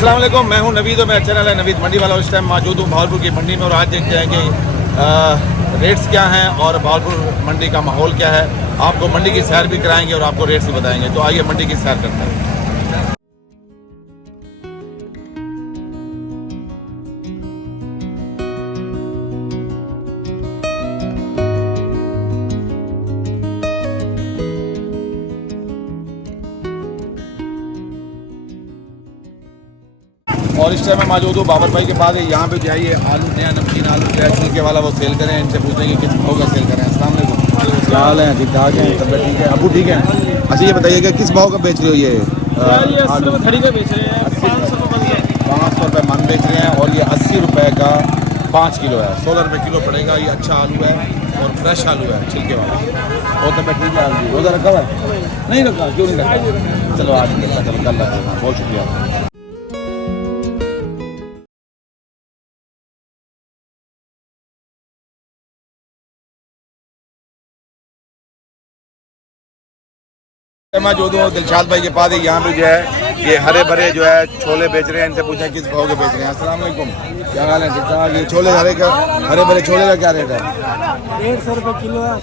अस्सलाम वालेकुम, मैं हूं नवीद और मेरा चैनल है नवीद मंडी वाला। इस टाइम मौजूद हूं भावलपुर की मंडी में और आज देखते हैं कि रेट्स क्या हैं और भावलपुर मंडी का माहौल क्या है। आपको मंडी की सैर भी कराएंगे और आपको रेट्स भी बताएंगे। तो आइए मंडी की सैर करते हैं। और इस टाइम मैं मौजूद हूँ बाबर भाई के पास। यहाँ पे जो है ये आलू नया नमकीन आलू जो है छिलके वाला वो सेल करें। इनसे पूछेंगे किस भाव का सेल करें। अस्सलाम वालेकुम, क्या हाल है? ठीक ठाक है, तबियत ठीक है? अबू ठीक है? अच्छा ये बताइएगा किस भाव का बेच रहे हो ये? 80 रुपये खड़ी का बेच रहे हैं, 500 रुपये मन बेच रहे हैं और ये 80 रुपये का 5 किलो है। 16 रुपये किलो पड़ेगा। ये अच्छा आलू है और फ्रेश आलू है छिलके वाला। और तबियत ठीक है? आलू रोज़ा रखा हुआ है? नहीं रखा, क्यों नहीं रखा? चलो आज नहीं रखा, चलो कल रखा। बहुत शुक्रिया। मौजूद हूँ दिलशाद भाई के पास। यहाँ पे जो है ये हरे भरे जो है छोले बेच रहे हैं। इनसे पूछा किस भाव के बेच रहे हैं। अस्सलाम वालेकुम, क्या हाल है? ठीक ठाक। ये छोले हरे भरे छोले का क्या रेट है? 150 रुपये किलो है,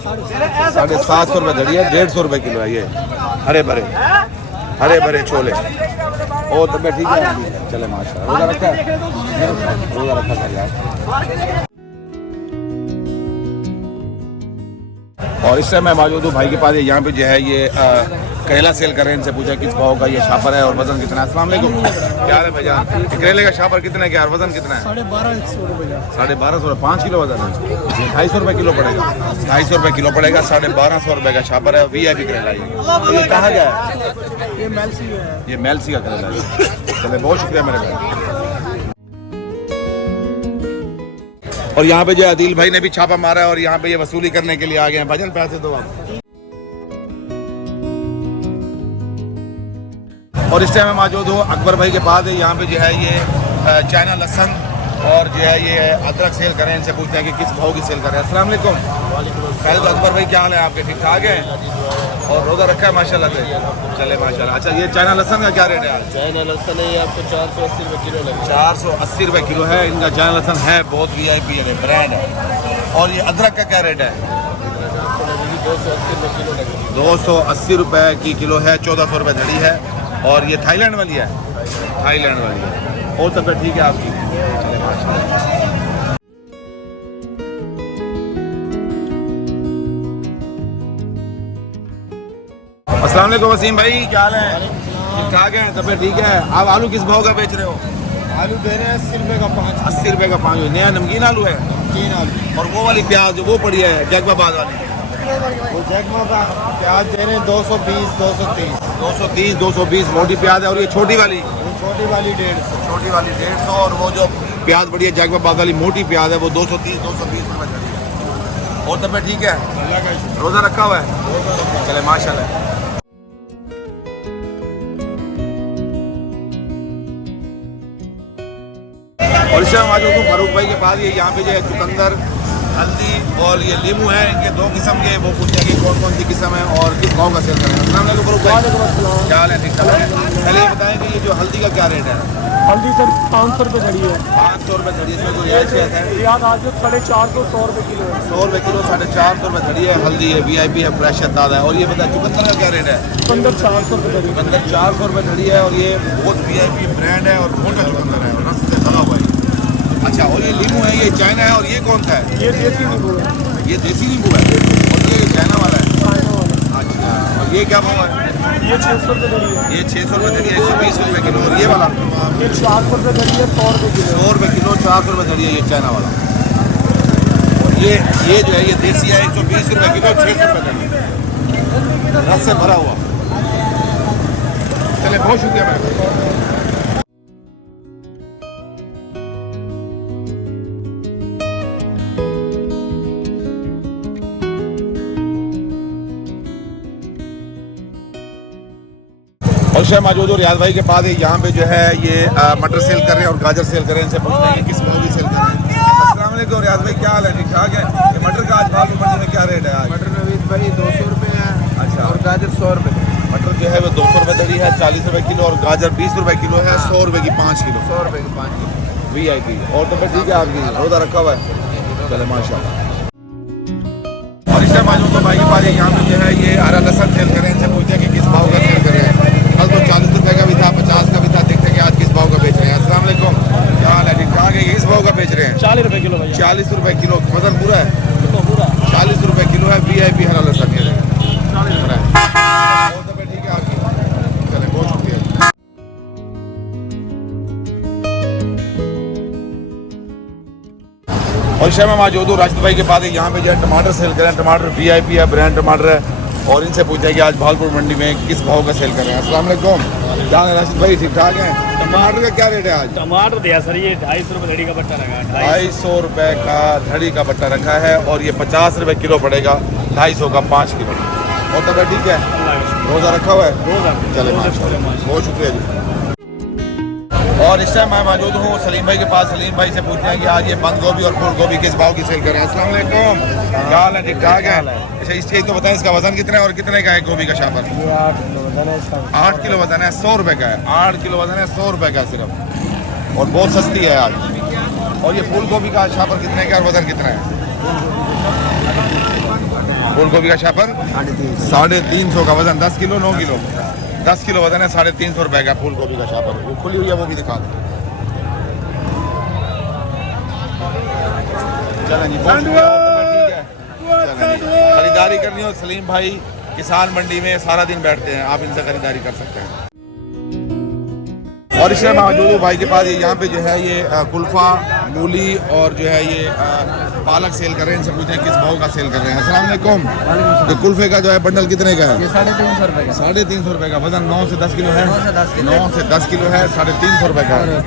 750 रुपये धड़ी है, 150 रुपये किलो है ये हरे भरे छोले। और तबियत ठीक है? चले माशाल्लाह। रोज़ा रखा है? रोज़ा रखा है यार। और इस समय मैं मौजूद हूँ भाई के पास। यहाँ पे जो है ये करेला सेल कर रहे हैं। इनसे पूछा किस भाव का ये शापर है और वजन कितना है। अस्सलाम वालेकुम, क्या हाल है भाईजान? करेले का शापर कितना है, क्या वजन कितना है? 1250 रुपये 5 किलो वजन है। 250 रुपये किलो पड़ेगा। 250 रुपये किलो पड़ेगा। 1250 रुपये का शापर है। VIP करेला ये कहाँ गया है? ये मेलसी का करेला है। चले बहुत शुक्रिया मेरे भाई। और यहाँ पे जो आदिल भाई ने भी छापा मारा है और यहाँ पे ये वसूली करने के लिए आ गए हैं। भाईजान पैसे दो आप। और इस टाइम मैं मौजूद हूँ अकबर भाई के पास। यहाँ पे जो है ये चाइना लहसुन और जो है ये अदरक सेल करें। इनसे पूछते हैं कि किस भाव की सेल करें। अस्सलाम वालेकुम। पहले तो अकबर भाई क्या हाल है आपके? ठीक ठाक है? और रोज़ा रखा है माशाल्लाह से? चले माशाल्लाह। अच्छा ये चाइना लहसुन का क्या रेट है? चाइना लहसुन है आपको 480 रुपये किलो लगेगा। 480 रुपये किलो है इनका चाइना लहसुन है। बहुत VIP है, ब्रांड है। और ये अदरक का क्या रेट है? 280 रुपये किलो लगेगा। 280 रुपये की किलो है। 1400 रुपये धड़ी है। और ये थाईलैंड वाली है? थाईलैंड वाली है। और सब ठीक है आपकी? चले माशाल्लाह। अस्सलाम वालेकुम वसीम भाई, क्या हाल है? ठीक ठाक है, तबियत ठीक है? आप आलू किस भाव का बेच रहे हो? आलू दे रहे हैं 80 रुपये का 5। 80 रुपये का 5। नया नमकीन आलू है? नमकीन आलू। और वो वाली प्याज जो वो पड़ी है जैकबाबाद वाली? वो जैकमा का प्याज दे रहे हैं 220 230। 230 220 मोटी प्याज है। और ये छोटी वाली? छोटी वाली 150। छोटी वाली 150। और वो जो प्याज बड़ी है जैकबाबाद वाली मोटी प्याज है वो 230 220 रुपये चली है। और तबियत ठीक है? रोज़ा रखा हुआ है? चले माशाल्लाह। और इससे हम आज फारूक भाई के पास। ये यहाँ पे जो है चुकंदर, हल्दी और ये नींबू है। इनके 2 किस्म के। वो पूछते हैं कि कौन कौन सी किस्म है और किस भाव का सेल करें। अस्सलाम वालेकुम फारूक भाई, क्या हाल है? ठीक ठाक है। पहले ये बताएं कि ये जो हल्दी का क्या रेट है? हल्दी सर 500 रुपये धड़ी है। 500 रुपये धड़ी। इसमें कोई रियायत है? प्याज आज 450 100 रुपये किलो है। 100 रुपये किलो, 450 रुपये धड़ी है। हल्दी है, VIP है, फ्रेश है, ताज़ा है। और ये बताएं चुकंदर का क्या रेट है? 400 रुपये धड़ी। 400 रुपये धड़ी है। और ये बहुत VIP ब्रांड है और मोटा चुकंदर है और रस से भरा हुआ है। अच्छा, और ये नींबू है, ये चाइना है। और ये कौन सा है? ये देसी नींबू है। ये देसी नींबू है। और ये चाइना वाला है? चाइना वाला। अच्छा, और ये क्या भाव है? ये 600 रुपये धड़ी है। ये 600 रुपये धड़ी है, 120 रुपये किलो। और ये वाला? ये 400 रुपये धड़ी है, 100 रुपये किलो। 100 रुपये किलो, 400 रुपये धड़ी है ये चाइना वाला। और ये जो है ये देसी है, 120 रुपये किलो, 600 रुपये धड़ी, रस से भरा हुआ। चले बहुत शुक्रिया मैम। और शायद मौजूद रियाज भाई के पास। यहाँ पे जो है ये मटर सेल कर रहे हैं और गाजर सेल कर रहे हैं। इनसे पूछते हैं कि किस भाव की सेल कर रहे हैं। अस्सलाम वालेकुम रियाज भाई, क्या हाल है? ठीक ठाक है? ये मटर का आज भाव मंडी में क्या रेट है आज? मटर नवीद भाई 200 रुपये है। अच्छा, और गाजर 100 रुपये। मटर जो है वो 200 रुपये दरी है, 40 रुपये किलो, और गाजर 20 रुपये किलो है, 100 रुपये की 5 किलो। 100 रुपए की 5 किलो। VIP। और तो फिर ठीक है, आपकी रोज़ा रखा हुआ है, चले माशाल्लाह। और इस टाइम मौजूद तो भाई के पास यहाँ पे जो है ये हरा लहसुन सेल करें, इनसे पूछते हैं कि किस भाव का सेल कर रहे हैं। कल तो 40 रुपये का भी था, 50 का भी था, देखते हैं कि आज किस भाव का बेच रहे हैं। अस्सलाम वालेकुम, क्या हाल है? ठीक ठाक है। किस भाव का बेच रहे हैं? 40 रुपए किलो भैया। 40 रुपये किलो। वजन पूरा है? पूरा 40 रुपये किलो है। VIP हरा लहसुन ये देखिए। और तो फिर ठीक है आपकी, चले बहुत शुक्रिया। और शहर में मौजूद हूँ राशिद भाई के पास। यहाँ पे जो है टमाटर सेल करें, टमाटर VIP है, ब्रांड टमाटर है, और इनसे पूछते हैं कि आज भावलपुर मंडी में किस भाव का सेल कर रहे हैं। अस्सलाम वालेकुम, क्या है राशिद भाई? ठीक ठाक हैं। टमाटर का क्या रेट है आज? टमाटर दिया सर, ये 250 रुपए धड़ी का बट्टा रखा है। 250 रुपये का धड़ी का बट्टा रखा है, और ये 50 रुपये किलो पड़ेगा, 250 का 5 किलो। और तब ठीक है, रोज़ा रखा हुआ है, चले माशाल्लाह, बहुत शुक्रिया जी। और इस टाइम मैं मौजूद हूँ सलीम भाई के पास। सलीम भाई से पूछते हैं कि आज ये बंद गोभी और फूल गोभी किस भाव की सेल कर रहे हैं। अस्सलाम वालेकुम, क्या हाल है? ठीक ठाक है। अच्छा, इस चीज़ तो बताएं, इसका वजन कितना है और कितने का है गोभी का शापर? 8 किलो वजन है, 100 रुपये का है। 8 किलो वजन है, 100 रुपये का सिर्फ, और बहुत सस्ती है आज। और ये फूल गोभी का शापर कितने का और वजन कितना है? फूल गोभी का शापर 350 का, वजन 10 किलो, 9 किलो, 10 किलो वजन है, 350 रुपये का फूल गोभी का शापर। वो खुली हुई है, वो भी दिखा दो। चलें जी, बहुत शुक्रिया। ठीक है, चलें जी। खरीदारी करनी हो सलीम भाई किसान मंडी में सारा दिन बैठते हैं, आप इनसे खरीदारी कर सकते हैं। और इस टाइम मौजूद हूँ भाई के पास। ये यहाँ पे जो है ये कुल्फा, मूली और जो है ये पालक सेल कर रहे हैं। इनसे पूछते हैं किस भाव का सेल कर रहे हैं। अस्सलाम वालेकुम। तो कुल्फे का जो है बंडल कितने का है? 350 रुपए का। 350 रुपये का। वजन 9 से 10 किलो है। 9 से 10 किलो है, 350 रुपये का है।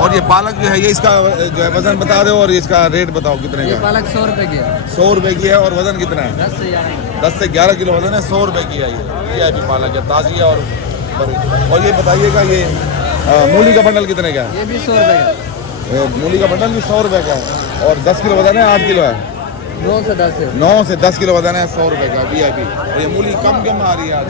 और ये पालक जो है ये इसका जो है वजन बता दो और इसका रेट बताओ कितने का है? पालक 100 रुपए की है। 100 रुपये की है, और वजन कितना है? 10 से 11 किलो वजन है। 100 रुपये की है ये VIP पालक है, ताज़ी है। और ये बताइएगा ये मूली का बंडल कितने का है? ये भी 100 रुपए का। मूली का बंडल भी 100 रुपये का है, और 10 किलो वजन है, 8 किलो है। 9 से 10 है। 9 से 10 किलो वजन है, 100 रुपये का VIP। और ये मूली कम आ रही है आज?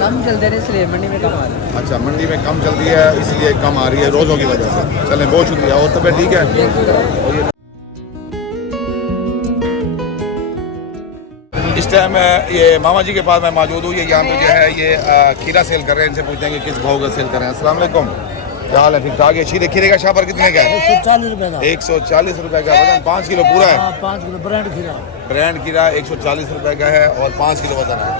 कम चलते रहे इसलिए मंडी में कम आ रहा है। अच्छा, मंडी में कम चल रही है इसलिए कम आ रही है रोज़ों की वजह से। चलें, बहुत शुक्रिया। और तबियत ठीक है? इस टाइम ये मामा जी के पास मैं मौजूद हूँ। ये यहाँ पे जो है ये खीरा सेल कर रहे हैं। इनसे पूछते हैं कि किस भाव का सेल कर रहे हैं। अस्सलाम वालेकुम, क्या हाल है? ठीक ठाक है। खीरे का शापर कितने का है? 140 रुपए का। 140 रुपये का। वजन 5 किलो पूरा है। 5 किलो ब्रांड खीरा। ब्रांड खीरा 140 रुपये का है, और 5 किलो वजन है।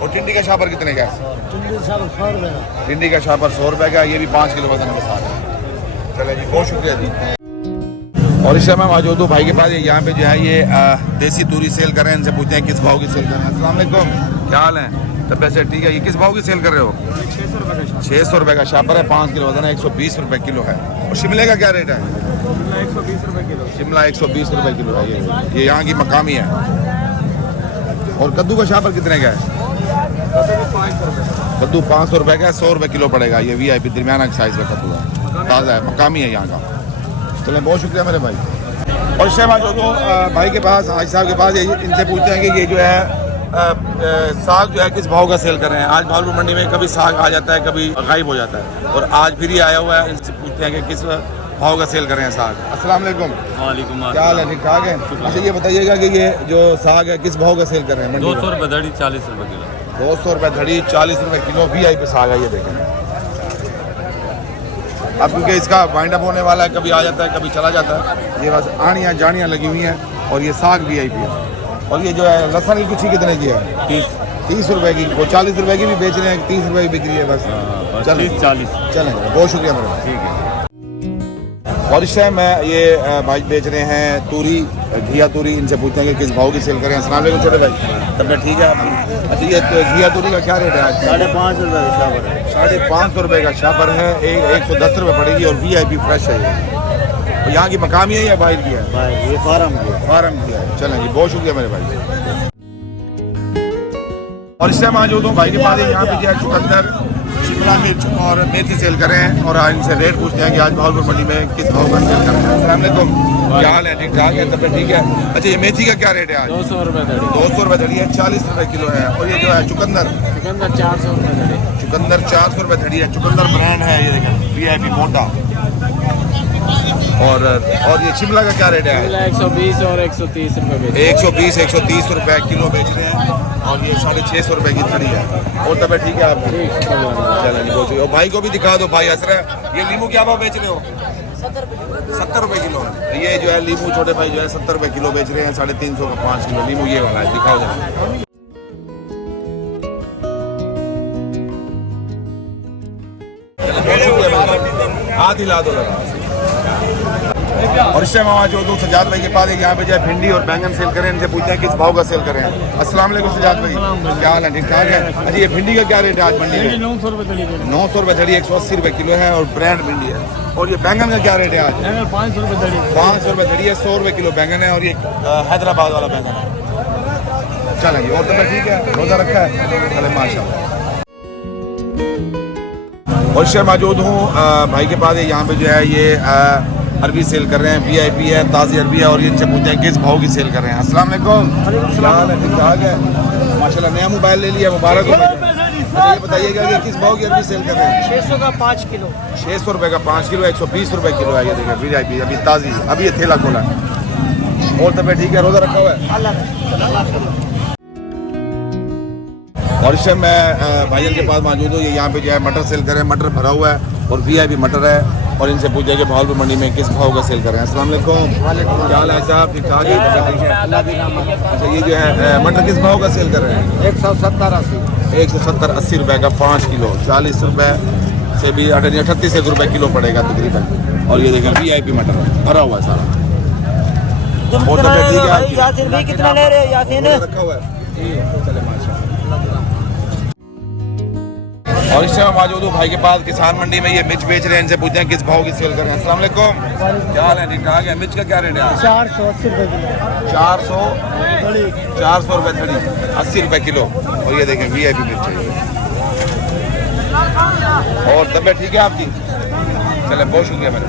और टिंडी का शापर कितने का है? टिंडी शापर 100 रुपए का। टिंडी का शापर 100 रुपये का, ये भी 5 किलो वजन के साथ है। चले जी, बहुत शुक्रिया जी। और इस समय मौजूद हूँ भाई के पास। यहाँ पे जो है ये देसी तूरी सेल कर रहे हैं। इनसे पूछते हैं किस भाव की सेल कर रहे हैं। अस्सलाम वालेकुम, क्या हाल है? तब पैसे ठीक है। ये किस भाव की सेल कर रहे हो? 600 रुपये का शापर है, 5 किलो वजन है, 120 रुपये किलो है। और शिमले का क्या रेट है? 120 रुपए किलो। शिमला 120 रुपये किलो है। ये यहाँ की मकामी है। और कद्दू का शापर कितने का है? कद्दू 500 रुपये का है, 100 रुपये किलो पड़ेगा। ये VIP दरमियाना साइज़ का कद्दू है, ताज़ा है, मकामी है यहाँ का। चलें, बहुत शुक्रिया मेरे भाई। और इस टाइम जो भाई के पास, हाजी साहब के पास, इनसे पूछते हैं कि ये जो है साग जो है किस भाव का सेल कर रहे हैं। आज भावलपुर मंडी में कभी साग आ जाता है, कभी गायब हो जाता है, और आज फिर ही आया हुआ है। इनसे पूछते हैं कि किस भाव का सेल कर रहे हैं साग। अस्सलाम वालेकुम, क्या हाल है? ठीक ठाक है। अच्छा, ये बताइएगा कि ये जो साग है किस भाव का सेल कर रहे हैं? 200 रुपये धड़ी, 40 रुपये किलो। 200 रुपये धड़ी, 40 रुपये किलो VIP साग है। ये देखें, अब क्योंकि इसका वाइंड अप होने वाला है, कभी आ जाता है, कभी चला जाता है। ये बस आनियाँ जानियाँ लगी हुई हैं, और ये साग VIP है। और ये जो है लहसुन की गुच्छी कितने की है? 30 रुपये की। वो 40 रुपये की भी बेच रहे हैं, 30 रुपये की बिक्री है बस। चलें, 40। चलें, बहुत शुक्रिया मेरे। ठीक है। और इस टाइम ये भाई बेच रहे हैं तूरी, घिया तूरी। इनसे पूछते हैं कि किस भाव की सेल करें। अस्सलाम वालेकुम छोटे भाई, तबियत ठीक है आपकी? अच्छा, ये घिया तूरी का क्या रेट है आज? 550 रुपए का शापर है। 550 रुपये का शापर है। 110 रुपये पड़ेगी, और VIP फ्रेश है ये। तो यहाँ की मकामी है या बाहर की है? ये फार्म की है। फार्म की है। चलें जी, बहुत शुक्रिया मेरे भाई। और इससे मौजूद हूँ भाई के पास। यहाँ पे जो है चुकंदर शिमला मिर्च और मेथी सेल कर रहे हैं और आज इनसे रेट पूछते हैं कि आज भावलपुर मंडी में किस भाव का सेल कर रहे हैं। अस्सलाम वालेकुम, क्या हाल है? ठीक ठाक है, तब ठीक है। अच्छा, ये मेथी का क्या रेट है आज? 200 रुपये धड़ी। 200 रुपये धड़ी है, 40 रुपये किलो है। और ये जो है चुकंदर 400 रुपये धड़ी। चुकंदर 400 रुपये धड़ी है। चुकंदर ब्रांड है, ये देखें VIP मोटा। और ये शिमला का क्या रेट है? 120 और 130 रुपये। 120-130 रुपये किलो बेच रहे हैं और ये 650 रुपये की धड़ी है। और तब ठीक है आपकी? चलो नहीं बोल। और भाई को भी दिखा दो, भाई हंस रहे हैं। ये नींबू क्या भाव बेच रहे हो? 70 रुपये किलो। ये जो है नींबू छोटे भाई जो है 70 रुपये किलो बेच रहे हैं। 350 का 5 किलो नींबू ये वाला है, दिखाओ जरा। हाथ हिला दो लगा। और इससे मामा जो दो सजाद भाई के पास एक यहाँ पे जो है भिंडी और बैंगन सेल करें, इनसे पूछते हैं किस भाव का सेल करें। अस्सलाम वालेकुम सजाद भाई, क्या हाल है? ठीक ठाक है। अच्छा, ये भिंडी का क्या रेट है आज मंडी में? 900 रुपये धड़ी। 900 रुपये धड़ी, 180 रुपये किलो है और ब्रांड भिंडी है। और ये बैंगन का क्या रेट है आज? 500 रुपये धड़ी। 500 रुपये धड़ी है, 100 रुपये किलो बैंगन है। और ये हैदराबाद वाला बैंगन है। चलें जी, और तो ठीक है, रोज़ा रखा है, चले माशाल्लाह। और इससे मौजूद हूँ भाई के पास यहाँ पे जो है ये अरबी सेल कर रहे हैं, VIP है, ताज़ी अरबी है। और ये इनसे पूछते हैं किस भाव की सेल कर रहे हैं। अस्सलाम वालेकुम, क्या हाल है? ठीक ठाक है, माशाल्लाह। नया मोबाइल ले लिया, मुबारक हो। अच्छा, ये बताइएगा कि किस भाव की अरबी सेल कर रहे हैं? 600 का 5 किलो। 600 रुपये का 5 किलो, 120 रुपये किलो है। ये देखिए VIP अभी ताज़ी, अभी ये थैला खोला है। और तब ठीक है, रोज़ा रखा हुआ है। और इससे मैं भाईजान के पास मौजूद हूँ। ये यहाँ पे जो है मटर सेल करें, मटर भरा हुआ है और VIP मटर है। और इनसे पूछे कि भावलपुर मंडी में किस भाव का सेल करें। अस्सलाम वालेकुम, क्या हाल है साहब? ठीक ठाक है। अच्छा, ये जो है मटर किस भाव का सेल कर रहे हैं? 170-80। 170-80 रुपये का 5 किलो, 40 रुपये से भी 38 रुपये किलो पड़ेगा तकरीबन। और ये देखिए VIP मटर भरा हुआ है सारा। और तो ठीक है, यासीन भी कितना ले रहे हो? यासीन रखा हुआ है। चले माशाल्लाह। और इससे मैं मौजूद हूँ भाई के पास किसान मंडी में। ये मिर्च बेच रहे हैं, इनसे पूछते हैं किस भाव की सेल कर रहे हैं। अस्सलाम वालेकुम, क्या हाल है? ठीक ठाक है। मिर्च का क्या रेट है? 480 रुपये किलो। 400 रुपये धड़ी, 80 रुपये किलो। और ये देखें VIP मिर्च है। और तबीयत ठीक है आपकी? चले, बहुत शुक्रिया मेरे।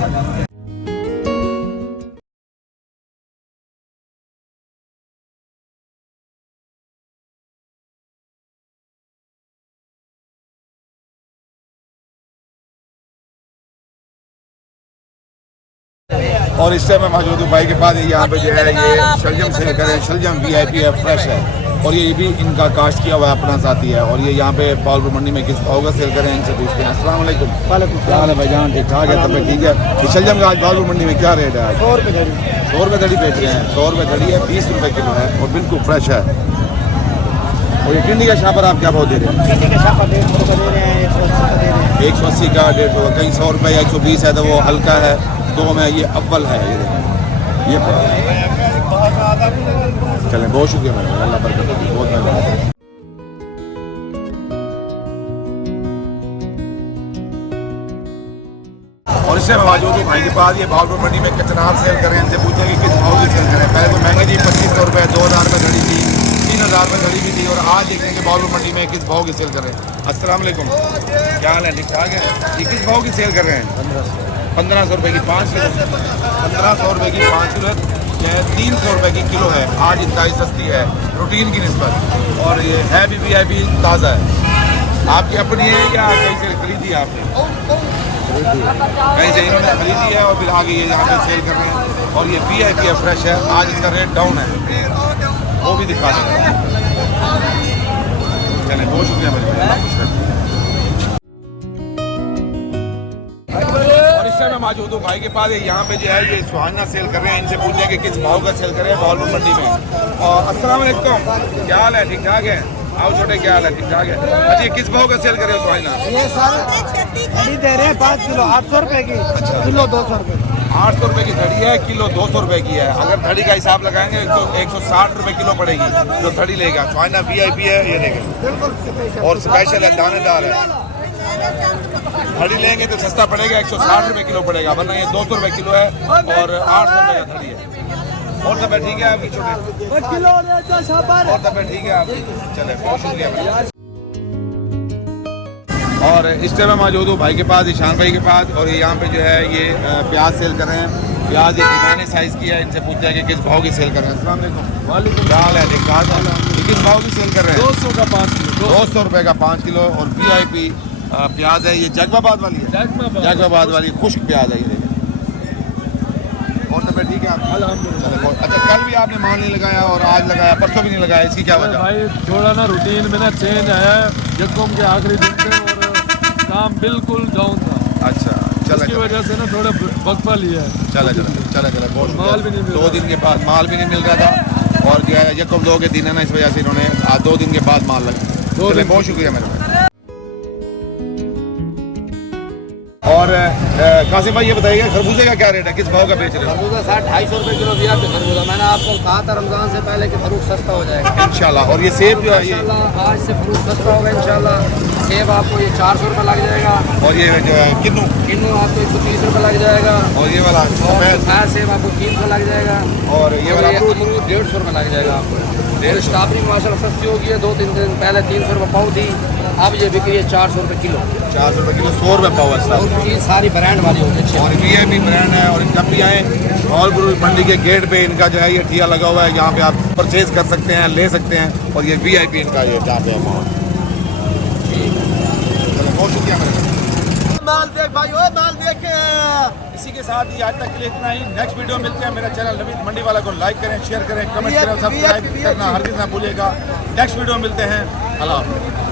और इससे मैं मौजूद हूँ भाई के पास। यहाँ पे जो है ये शलजम सेल करें, शलजम VIP है, फ्रेश है। और ये भी इनका काश्त किया हुआ है, अपना साथी है। और ये यहाँ पे भावलपुर मंडी में किस भाव का सेल करें, इनसे पूछते हैं। अस्सलाम वालेकुम, क्या हाल है भाईजान? ठीक ठाक है, तब ठीक है। ये शलजम का आज भावलपुर मंडी में क्या रेट है? आज 100 रुपये धड़ी। 100 रुपये धड़ी बेच रहे हैं। 100 रुपये धड़ी है, 20 रुपये किलो है और बिल्कुल फ्रेश है। और ये टिंडी का शापर आप क्या भाव दे रहे हैं? 150 रुपये दे रहे हैं, 180 दे रहे हैं। 180 का 150, कहीं 100 रुपये या 120 है तो वो हल्का है। दो में ये अव्वल है। ये चलें, बहुत शुक्रिया मैडम, अल्लाह बरकत दे, बहुत मेहरबानी। और इससे मैं मौजूद हूँ भाई के पास। ये भावलपुर मंडी में कचनार सेल करें, इनसे पूछें कि किस भाव की सेल करें। पहले तो महंगी थी, 2500 रुपये, 2000 रुपये धड़ी थी, 3000 रुपये धड़ी भी थी। और आज देखने के भावलपुर मंडी में किस भाव की सेल करें। अस्सलाम वालेकुम, क्या हाल है? ठीक ठाक है। ये किस भाव की सेल कर रहे हैं? 1500 रुपये की 5 किलो। 1500 रुपये की 5 किलो है, 300 रुपये की किलो है। आज इंतहाई सस्ती है प्रोटीन की निस्बत। और ये है भी VIP ताज़ा है। आपकी अपनी है या कहीं से खरीदी है आपने? कहीं से इन्होंने खरीदी है और फिर आगे ये यहाँ पे सेल कर रहे हैं। और ये VIP है, फ्रेश है। आज इसका रेट डाउन है, वो भी दिखा देंगे। चलें, बहुत शुक्रिया मेरे। मैं मौजूद हूँ भाई के पास। यहाँ पे जो है ये सुहाना सेल कर रहे हैं, इनसे पूछते हैं कि किस भाव का सेल कर रहे हैं भावलपुर मंडी में। और अस्सलाम वालेकुम, क्या हाल है? ठीक ठाक है। आओ छोटे, क्या हाल है? ठीक ठाक है। अच्छा, ये किस भाव का सेल कर रहे हो सुहाना? ये सर धड़ी दे रहे हैं 5 किलो 800 रुपये की। अच्छा, किलो 200 रुपये। 800 रुपये की धड़ी है, किलो 200 रुपये की है। अगर धड़ी का हिसाब लगाएंगे 160 रुपये किलो पड़ेगी जो धड़ी लेगा। सुहाना VIP है, ये लेगा और स्पेशल है, दानेदार है। धड़ी लेंगे तो सस्ता पड़ेगा, 160 रुपये किलो पड़ेगा, वरना ये 200 रुपये किलो है और 800 रुपये का धड़ी है। और तब ठीक है आपकी छोटे, और तब ठीक है आपकी। चले, बहुत शुक्रिया। और इस टाइम मैं मौजूद हूँ भाई के पास, ईशान भाई के पास, और यहाँ पे जो है ये प्याज सेल कर रहे हैं। प्याज ये दीवाने साइज़ की है, इनसे पूछते हैं कि किस भाव की सेल कर रहे हैं। अस्सलाम वालेकुम। वालेकुम। क्या हाल है? ये किस भाव की सेल कर रहे हैं? 200 का 5 किलो। 200 रुपये का 5 किलो। और VIP प्याज है, ये जैकबाबाद वाली है, जैकबाबाद वाली खुश्क प्याज है ये। देखिए और तो ठीक है आप? अल्हम्दुलिल्लाह। अच्छा, कल भी आपने माल नहीं लगाया और आज लगाया, परसों भी नहीं लगाया, इसकी क्या वजह? भाई थोड़ा ना रूटीन में ना चेंज आया है, यकम के आखिरी दिन पे और काम बिल्कुल डाउन था। अच्छा, चले इसकी वजह से ना थोड़ा वक्फा लिया है। चले बहुत माल भी नहीं मिल रहा। 2 दिन के बाद माल भी नहीं मिल रहा था, और जो है यकम 2 के दिन है ना, इस वजह से इन्होंने आज 2 दिन के बाद माल लगा। चलिए, बहुत शुक्रिया मेरा। और कासिम भाई ये बताइएगा खरबूजे का क्या रेट है, किस भाव का बेच रहे हो? खरबूजा 250 रुपये किलो दिया तो खरबूजा मैंने आपको कहा था रमजान से पहले कि फ्रूट सस्ता हो जाएगा इंशाल्लाह। और ये सेब जो है ये, इंशाल्लाह आज से फ्रूट सस्ता होगा इंशाल्लाह। सेब आपको ये 400 रुपये लग जाएगा, और ये जो है किन्नू, किन्नू आपको 130 रुपये लग जाएगा, और ये वाला और सफेद, फायर सेब आपको 300 लग जाएगा, और ये वाला अमरूद 150 रुपये लग जाएगा आपको। और स्ट्रॉबेरी माशाल्लाह सस्ती हो गई है, 2-3 दिन पहले 300 रुपये पाव थी, अब ये बिक्री है 400 रुपये किलो। 400 रुपये किलो, 100 रुपये पाव है साहब। और ये सारी ब्रांड वाली होगी अच्छी। और VIP ब्रांड है। और जब भी आए धौलपुर मंडी के गेट पे इनका जो है ये ठिया लगा हुआ है, यहाँ पे आप परचेज कर सकते हैं, ले सकते हैं। और ये VIP इनका ये जहाँ पे है माल। चलो, बहुत शुक्रिया मेरे। माल देख भाई, ओ माल देख। इसी के साथ ही आज तक के लिए इतना ही। नेक्स्ट वीडियो मिलते हैं। मेरा चैनल नवीद मंडी वाला को लाइक करें, शेयर करें, कमेंट करें, सब्सक्राइब करना हरगिज़ ना भूलिएगा। नेक्स्ट वीडियो मिलते हैं। अल्लाह हाफ़िज़।